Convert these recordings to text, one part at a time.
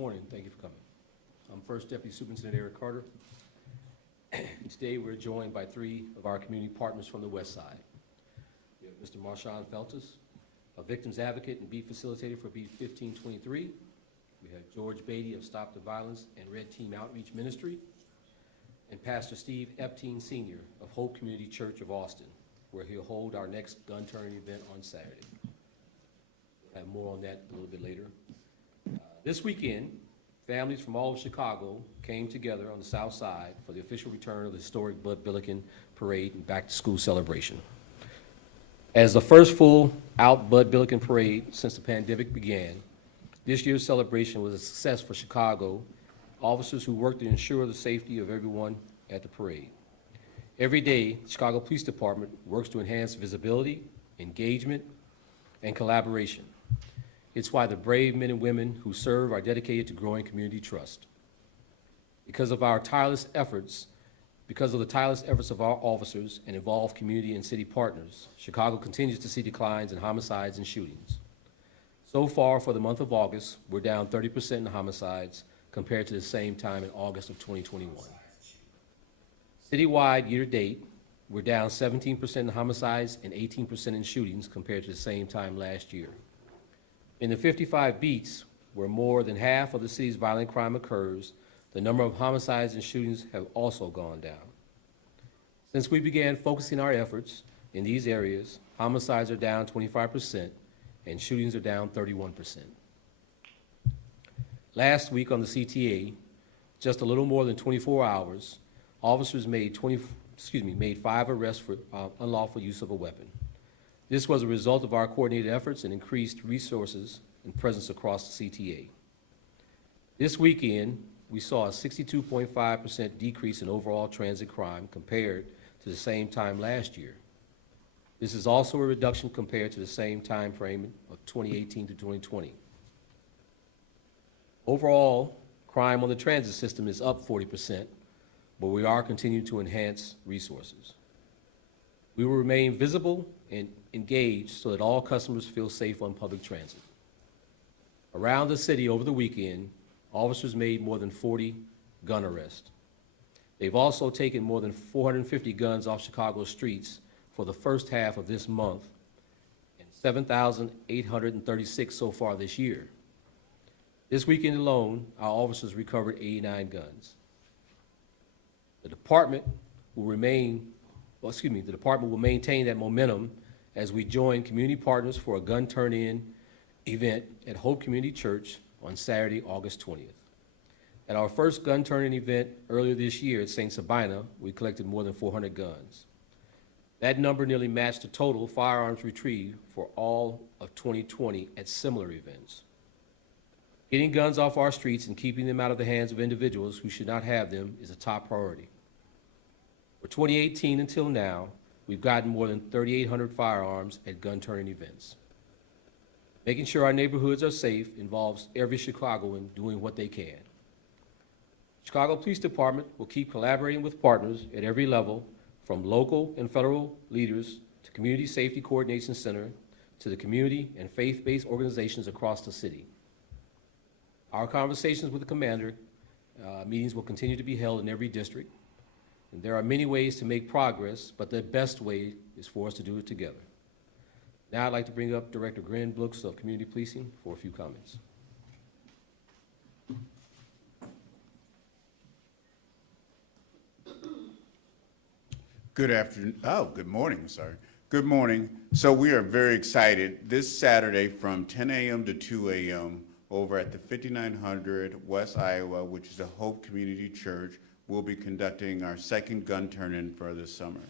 Morning, thank you for coming. I'm First Deputy Superintendent Eric Carter. Today we're joined by three of our community partners from the West Side. We have Mr. Marshawn Feltus, a victims advocate and beat facilitator for Beat 1523. We have George Beatty of Stop the Violence and Red Team Outreach Ministry, and Pastor Steve Epteen Sr. of Hope Community Church of Austin, where he'll hold our next gun turning event on Saturday. We'll have more on that a little bit later. This weekend, families from all of Chicago came together on the South Side for the official return of the historic Bud Billiken Parade and back-to-school celebration. As the first full-out Bud Billiken Parade since the pandemic began, this year's celebration was a success for Chicago officers who worked to ensure the safety of everyone at the parade. Every day, the Chicago Police Department works to enhance visibility, engagement, and collaboration. It's why the brave men and women who serve are dedicated to growing community trust. Because of the tireless efforts of our officers and involved community and city partners, Chicago continues to see declines in homicides and shootings. So far, for the month of August, we're down 30% in homicides compared to the same time in August of 2021. Citywide, year-to-date, we're down 17% in homicides and 18% in shootings compared to the same time last year. In the 55 beats, where more than half of the city's violent crime occurs, the number of homicides and shootings have also gone down. Since we began focusing our efforts in these areas, homicides are down 25% and shootings are down 31%. Last week on the CTA, just a little more than 24 hours, officers made 5 arrests for unlawful use of a weapon. This was a result of our coordinated efforts and increased resources and presence across the CTA. This weekend, we saw a 62.5% decrease in overall transit crime compared to the same time last year. This is also a reduction compared to the same time frame of 2018 to 2020. Overall, crime on the transit system is up 40%, but we are continuing to enhance resources. We will remain visible and engaged so that all customers feel safe on public transit. Around the city over the weekend, officers made more than 40 gun arrests. They've also taken more than 450 guns off Chicago's streets for the first half of this month, and 7,836 so far this year. This weekend alone, our officers recovered 89 guns. The department will maintain that momentum as we join community partners for a gun turn-in event at Hope Community Church on Saturday, August 20th. At our first gun turn-in event earlier this year at St. Sabina, we collected more than 400 guns. That number nearly matched the total firearms retrieved for all of 2020 at similar events. Getting guns off our streets and keeping them out of the hands of individuals who should not have them is a top priority. For 2018 until now, we've gotten more than 3,800 firearms at gun turning events. Making sure our neighborhoods are safe involves every Chicagoan doing what they can. Chicago Police Department will keep collaborating with partners at every level, from local and federal leaders to Community Safety Coordination Center to the community and faith-based organizations across the city. Our conversations with the commander meetings will continue to be held in every district. And there are many ways to make progress, but the best way is for us to do it together. Now I'd like to bring up Director Glenn Brooks of Community Policing for a few comments. Good morning, sorry. Good morning. So we are very excited. This Saturday from 10 a.m. to 2 a.m. over at the 5900 West Iowa, which is the Hope Community Church, we'll be conducting our second gun turn-in for this summer.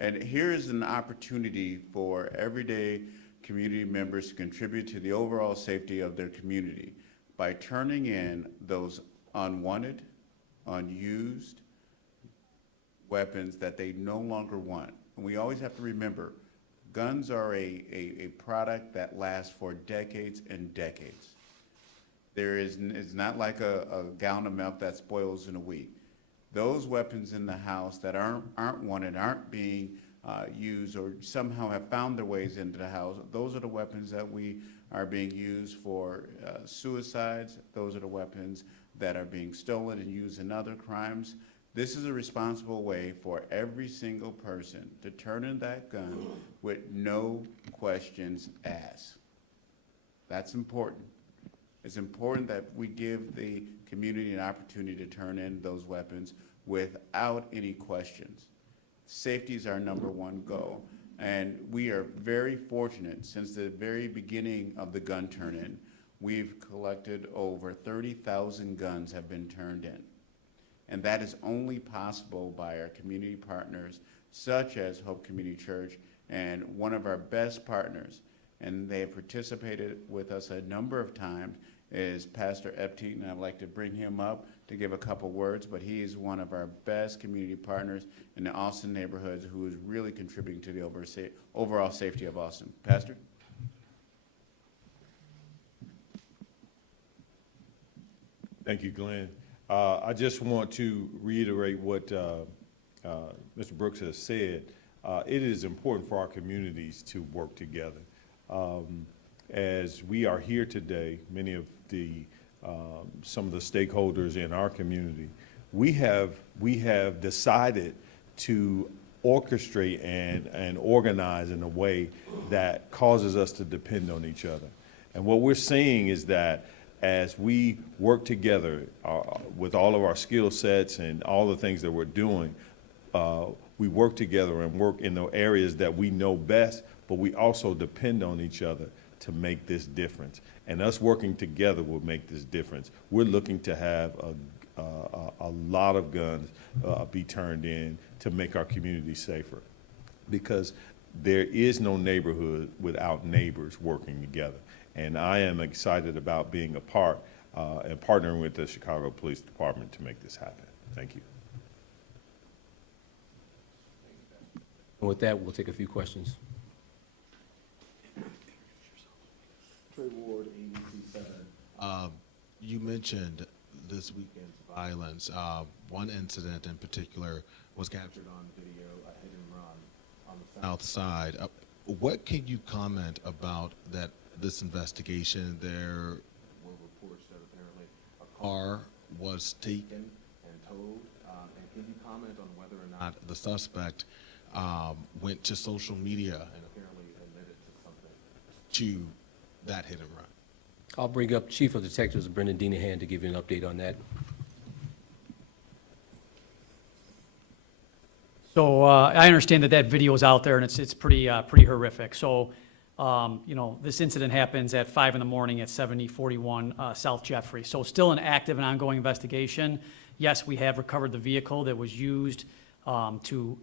And here is an opportunity for everyday community members to contribute to the overall safety of their community by turning in those unwanted, unused weapons that they no longer want. And we always have to remember, guns are a product that lasts for decades and decades. It's not like a gallon of milk that spoils in a week. Those weapons in the house that aren't wanted, aren't being use or somehow have found their ways into the house. Those are the weapons that we are being used for suicides. Those are the weapons that are being stolen and used in other crimes. This is a responsible way for every single person to turn in that gun with no questions asked. That's important. It's important that we give the community an opportunity to turn in those weapons without any questions. Safety is our #1 goal. And we are very fortunate. Since the very beginning of the gun turn-in, we've collected over 30,000 guns have been turned in. And that is only possible by our community partners, such as Hope Community Church, and one of our best partners, and they have participated with us a number of times, is Pastor Epstein, and I'd like to bring him up to give a couple words, but he is one of our best community partners in the Austin neighborhoods who is really contributing to the overall safety of Austin. Pastor? Thank you, Glenn. I just want to reiterate what Mr. Brooks has said. It is important for our communities to work together. As we are here today, many of the some of the stakeholders in our community, we have decided to orchestrate and organize in a way that causes us to depend on each other. And what we're seeing is that as we work together with all of our skill sets and all the things that we're doing, we work together and work in the areas that we know best, but we also depend on each other to make this difference. And us working together will make this difference. We're looking to have a lot of guns be turned in to make our community safer, because there is no neighborhood without neighbors working together. And I am excited about being a part and partnering with the Chicago Police Department to make this happen. Thank you. And with that, we'll take a few questions. Trey Ward, ABC 7. You mentioned this weekend's violence. One incident in particular was captured on video, a hit and run on the south side. What can you comment about this investigation? There were reports that apparently a car was taken and towed. And can you comment on whether or not the suspect went to social media and apparently admitted to something to that hit and run? I'll bring up Chief of Detectives Brendan Deanahan to give you an update on that. So I understand that video is out there, and it's pretty horrific. So this incident happens at 5 in the morning at 7041 South Jeffrey. So still an active and ongoing investigation. Yes, we have recovered the vehicle that was used to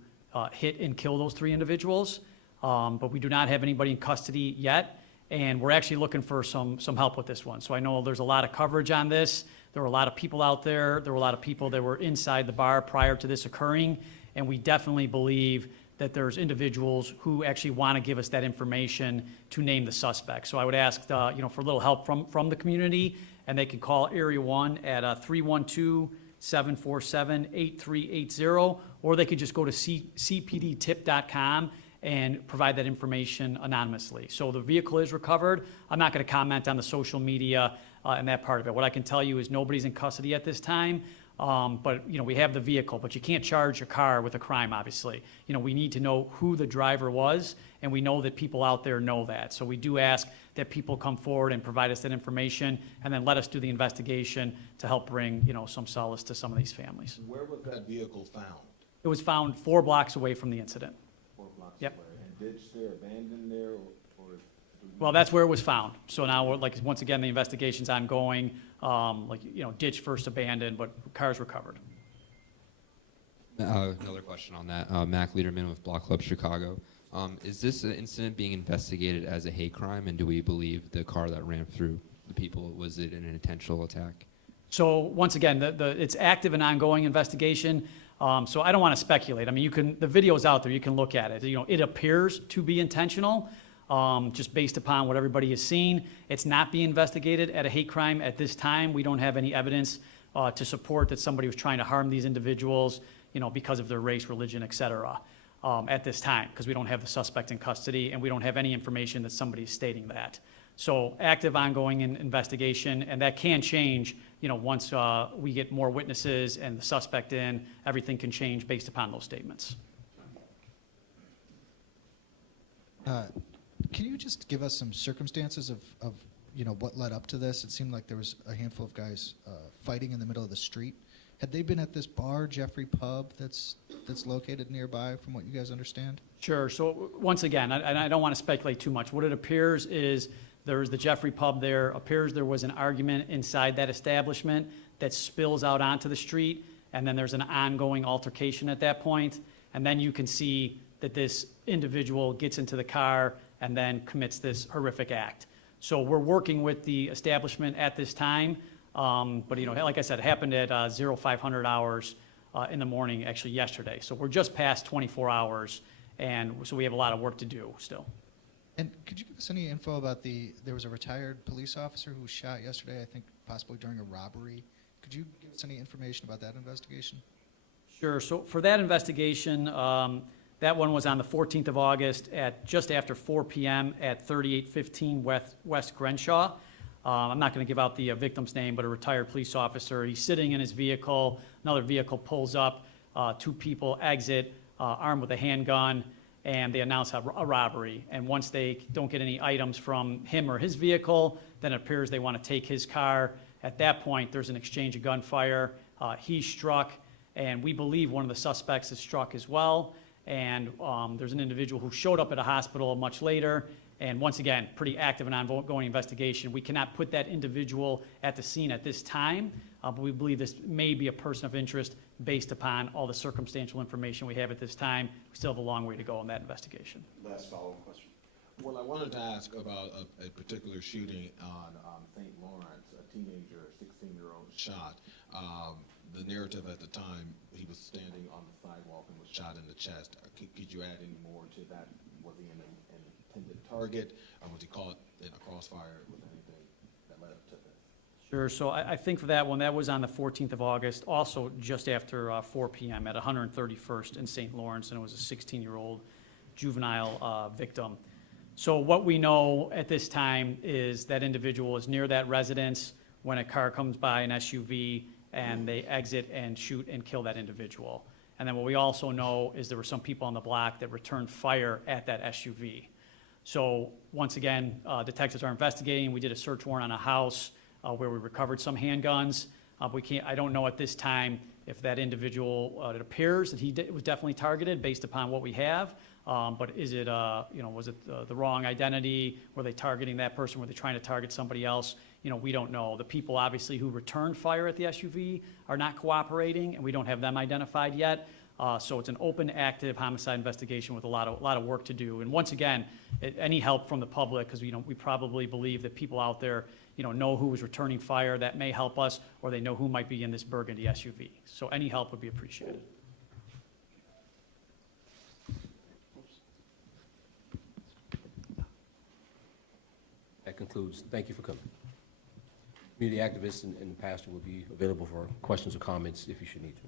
hit and kill those 3 individuals, but we do not have anybody in custody yet. And we're actually looking for some help with this one. So I know there's a lot of coverage on this. There were a lot of people out there. There were a lot of people that were inside the bar prior to this occurring. And we definitely believe that there's individuals who actually want to give us that information to name the suspect. So I would ask, for a little help from the community, and they can call Area 1 at 312-747-8380, or they could just go to cpdtip.com and provide that information anonymously. So the vehicle is recovered. I'm not going to comment on the social media and that part of it. What I can tell you is nobody's in custody at this time, but we have the vehicle, but you can't charge a car with a crime, obviously. We need to know who the driver was, and we know that people out there know that. So we do ask that people come forward and provide us that information, and then let us do the investigation to help bring, some solace to some of these families. Where was that vehicle found? It was found 4 blocks away from the incident. 4 blocks Yep. away. And ditched there, abandoned there, or Well, that's where it was found. So now, once again, the investigation's ongoing, ditch first abandoned, but cars recovered. Another question on that. Mac Liederman with Block Club Chicago. Is this incident being investigated as a hate crime, and do we believe the car that ran through the people, was it an intentional attack? So once again, it's active and ongoing investigation. So I don't want to speculate. I mean, the video's out there. You can look at it. It appears to be intentional, just based upon what everybody has seen. It's not being investigated at a hate crime at this time. We don't have any evidence to support that somebody was trying to harm these individuals, because of their race, religion, et cetera. at this time, because we don't have the suspect in custody, and we don't have any information that somebody's stating that. So active ongoing investigation, and that can change, once we get more witnesses and the suspect in, everything can change based upon those statements. Can you just give us some circumstances of what led up to this? It seemed like there was a handful of guys fighting in the middle of the street. Had they been at this bar, Jeffrey Pub, that's located nearby, from what you guys understand? Sure. So once again, I don't want to speculate too much. What it appears is there's the Jeffrey Pub there. Appears there was an argument inside that establishment that spills out onto the street, and then there's an ongoing altercation at that point. And then you can see that this individual gets into the car and then commits this horrific act. So we're working with the establishment at this time, but like I said, it happened at 0500 hours in the morning, actually yesterday. So we're just past 24 hours, and so we have a lot of work to do still. And could you give us any info about there was a retired police officer who was shot yesterday, I think possibly during a robbery. Could you give us any information about that investigation? Sure. So for that investigation, that one was on the 14th of August at just after 4 p.m. at 3815 West Crenshaw. I'm not going to give out the victim's name, but a retired police officer. He's sitting in his vehicle. Another vehicle pulls up. Two people exit, armed with a handgun, and they announce a robbery. And once they don't get any items from him or his vehicle, then it appears they want to take his car. At that point, there's an exchange of gunfire. He's struck, and we believe one of the suspects is struck as well. And there's an individual who showed up at a hospital much later. And once again, pretty active and ongoing investigation. We cannot put that individual at the scene at this time, but we believe this may be a person of interest based upon all the circumstantial information we have at this time. We still have a long way to go in that investigation. Last follow-up question. Well, I wanted to ask about a particular shooting on St. Lawrence, a teenager, 16-year-old shot. The narrative at the time, he was standing on the sidewalk and was shot in the chest. Could you add any more to that? Was he an intended target, or was he caught in a crossfire with anything that led up to this? Sure. So I think for that one, that was on the 14th of August, also just after 4 p.m. at 131st in St. Lawrence, and it was a 16-year-old juvenile victim. So what we know at this time is that individual is near that residence when a car comes by, an SUV, and they exit and shoot and kill that individual. And then what we also know is there were some people on the block that returned fire at that SUV. So once again, detectives are investigating. We did a search warrant on a house where we recovered some handguns. I don't know at this time if that individual, it appears that he was definitely targeted based upon what we have. But is it, was it the wrong identity? Were they targeting that person? Were they trying to target somebody else? We don't know. The people obviously who returned fire at the SUV are not cooperating, and we don't have them identified yet. So it's an open, active homicide investigation with a lot of work to do. And once again, any help from the public, because we probably believe that people out there, know who was returning fire. That may help us, or they know who might be in this burgundy SUV. So any help would be appreciated. That concludes. Thank you for coming. Community activists and the pastor will be available for questions or comments if you should need to.